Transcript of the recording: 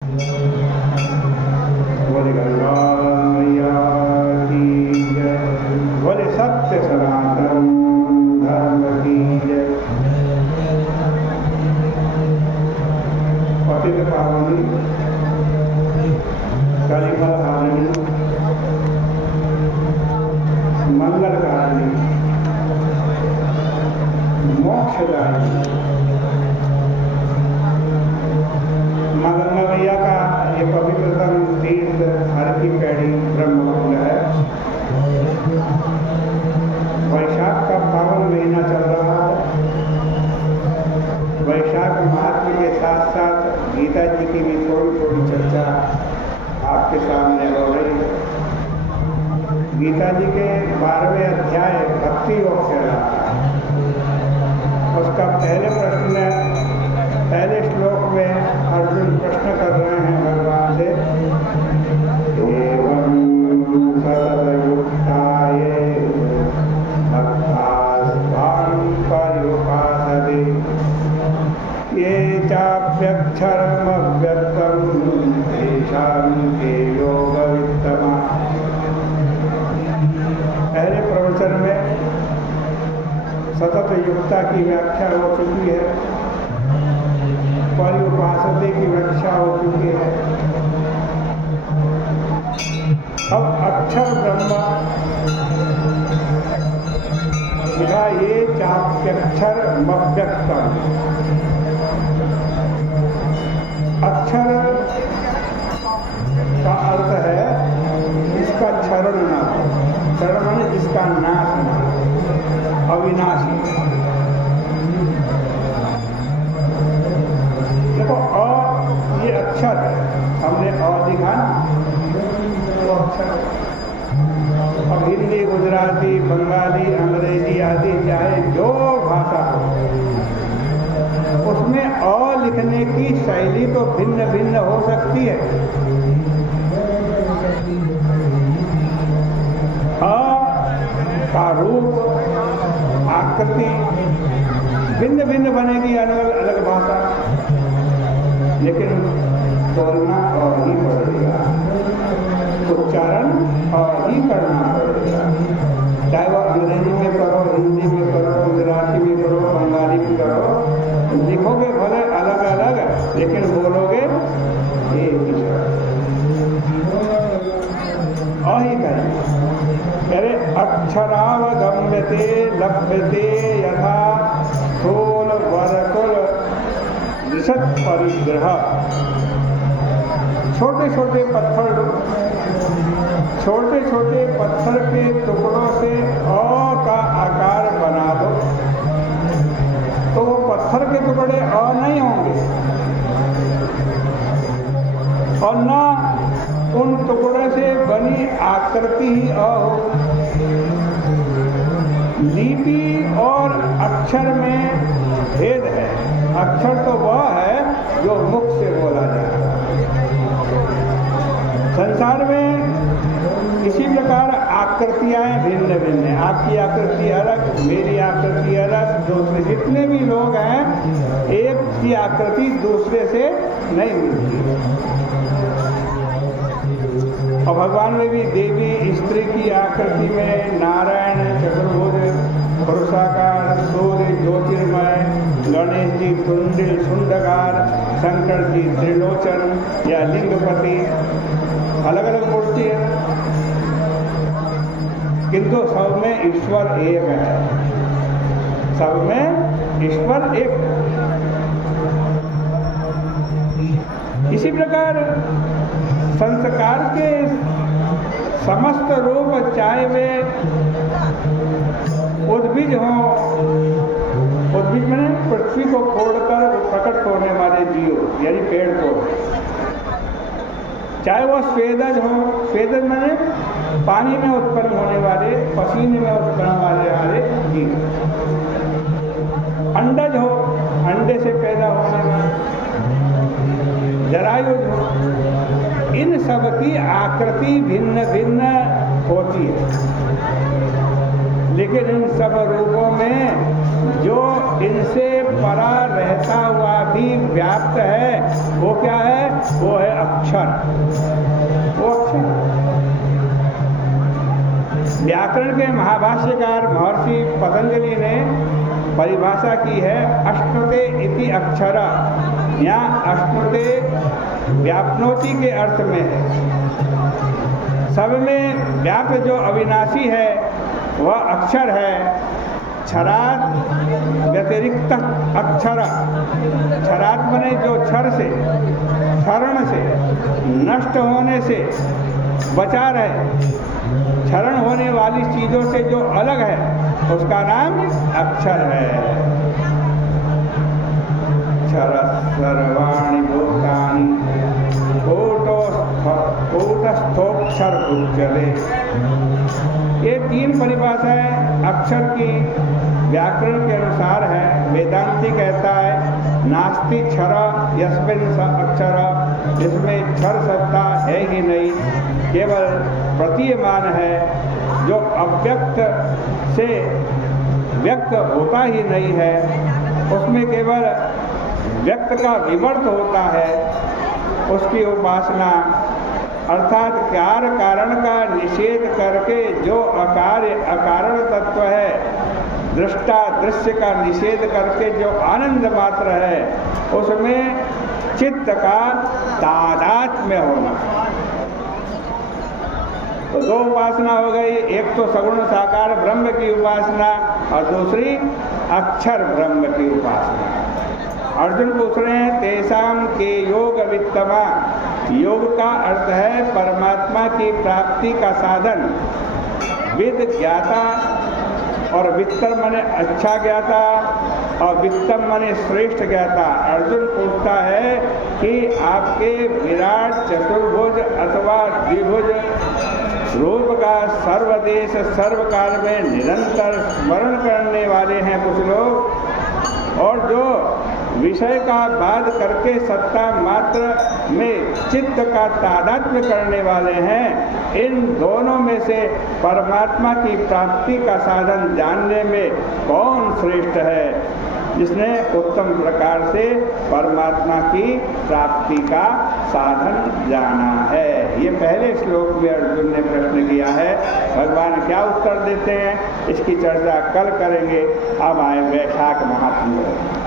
बोले गंगा मैया की जय, बोले सत्य सनातन धर्म की जय। पतित पावनी कलिमल हारिणी मंगलकारिणी मोक्षदायिनी माँ गंगा मैया का ये पवित्रतम तीर्थ हर की पैड़ी ब्रह्मकुंड है। वैशाख का पावन महीना चल रहा है। वैशाख महात्म्य के साथ साथ गीता जी की भी थोड़ी थोड़ी चर्चा आपके सामने हो रही है। गीता जी के 12वें अध्याय भक्ति योग से रहा है। उसका पहले श्लोक में अर्जुन प्रश्न कर रहे हैं भगवान से, एवं सततयुक्ताये भक्तास्त्वां पर्युपासते ये चाप्यक्षरमव्यक्तं तेषां के योगवित्तमः। पहले प्रवचन में सतत युक्ता की व्याख्या हो चुकी है, पर्युपासते की व्याख्या हो चुकी है। अब अक्षर ब्रह्म यह ये चाप्यक्षर मव्यक्तम। अक्षर का अर्थ है जिसका क्षरण न हो, क्षरण माने जिसका नाश न हो, अविनाशी। देखो अ ये अक्षर है, हमने अ लिखा ना, वो अक्षर है। अब हिंदी, गुजराती, बंगाली, अंग्रेजी आदि चाहे जो भाषा हो, उसमें अ लिखने की शैली तो भिन्न भिन्न हो सकती है। अ का रूप, आकृति भिन्न भिन्न बनेगी, अलग अलग भाषा, लेकिन बोलना और ही पड़ेगा, उच्चारण और ही करना पड़ेगा। चाहे वो अंग्रेजी में करो, हिंदी में करो, गुजराती में करो, बंगाली में करो, लिखोगे भले अलग अलग, लेकिन बोलोगे एक ही ही करेंगे। अरे अक्षरावगम्यते लभ्यते यथा स्थूल वरकुल विशद परिग्रह। छोटे छोटे पत्थर के टुकड़ों से अ का आकार बना दो तो वो पत्थर के टुकड़े अ नहीं होंगे, और न उन टुकड़े से बनी आकृति ही अ हो। लिपि और अक्षर में भेद है। अक्षर तो वह है जो मुख से बोला जाता है। संसार में इसी प्रकार आकृतियां भिन्न भिन्न हैं। आपकी आकृति अलग, मेरी आकृति अलग, दूसरे जितने भी लोग हैं, एक की आकृति दूसरे से नहीं मिलती। और भगवान में भी देवी स्त्री की आकृति में नारायण चतुर्भुज, पुरुषाकार, सूर्य ज्योतिर्मय, गणेश जी तुंडिल सुंदकार, शंकर जी त्रिलोचन या लिंगपति, अलग अलग मूर्ति है, किंतु सब में ईश्वर एक है। सब में ईश्वर एक है। इसी प्रकार संस्कार के समस्त रूप, चाहे वे उद्भिज हों, उद्भिज माने पृथ्वी को खोदकर प्रकट होने वाले जीव यानी पेड़ पौधे, चाहे वो स्वेदज हों, स्वेदज माने पानी में उत्पन्न होने वाले, पसीने में उत्पन्न होने वाले जीव, अंडज हो, अंडे से पैदा होने वाले, जरायुज हो, इन सब की आकृति भिन्न भिन्न होती है। लेकिन इन सब रूपों में जो इनसे परा रहता हुआ भी व्याप्त है, वो क्या है? वो है अक्षर, वो अक्षर। व्याकरण के महाभाष्यकार महर्षि पतंजलि ने परिभाषा की है अश्नुते इति अक्षरा। यहाँ अश्नुते व्याप्नोति के अर्थ में है। सब में व्याप्त जो अविनाशी है वह अक्षर है। क्षरात् व्यतिरिक्त अक्षर, क्षरात् मने जो क्षर से, क्षरण से, नष्ट होने से बचा रहे, क्षरण होने वाली चीजों से जो अलग है उसका नाम अक्षर है। क्षर सर्वाणि भूतानि कूटस्थोक्षर उच्यते। ये तीन परिभाषाएं अक्षर की व्याकरण के अनुसार है। वेदांती कहता है नास्ति क्षर यस्मिन् अक्षर, इसमें क्षर सत्ता है ही नहीं, केवल प्रतीयमान है, जो अव्यक्त से व्यक्त होता ही नहीं है, उसमें केवल व्यक्त का विवर्त होता है, उसकी उपासना अर्थात कार्य कारण का निषेध करके जो अकार्य अकारण तत्व है, दृष्टा दृश्य का निषेध करके जो आनंद मात्र है, उसमें चित्त का तादात्म्य होना। तो दो उपासना हो गई, एक तो सगुण साकार ब्रह्म की उपासना और दूसरी अक्षर ब्रह्म की उपासना। अर्जुन पूछ रहे हैं तेषाम के योग वित्तमा। योग का अर्थ है परमात्मा की प्राप्ति का साधन। विद ज्ञाता और वित्तर मने अच्छा ज्ञाता और वित्तम मने श्रेष्ठ ज्ञाता। अर्जुन पूछता है कि आपके विराट चतुर्भुज अथवा द्विभुज रूप का सर्वदेश सर्वकाल में निरंतर स्मरण करने वाले हैं कुछ लोग, और जो विषय का बाध करके सत्ता मात्र में चित्त का तादात्म्य करने वाले हैं। इन दोनों में से परमात्मा की प्राप्ति का साधन जानने में कौन श्रेष्ठ है? जिसने उत्तम प्रकार से परमात्मा की प्राप्ति का साधन जाना है। ये पहले श्लोक में अर्जुन ने प्रश्न किया है। भगवान क्या उत्तर देते हैं इसकी चर्चा कल करेंगे। अब आए वैशाख महात्म्य।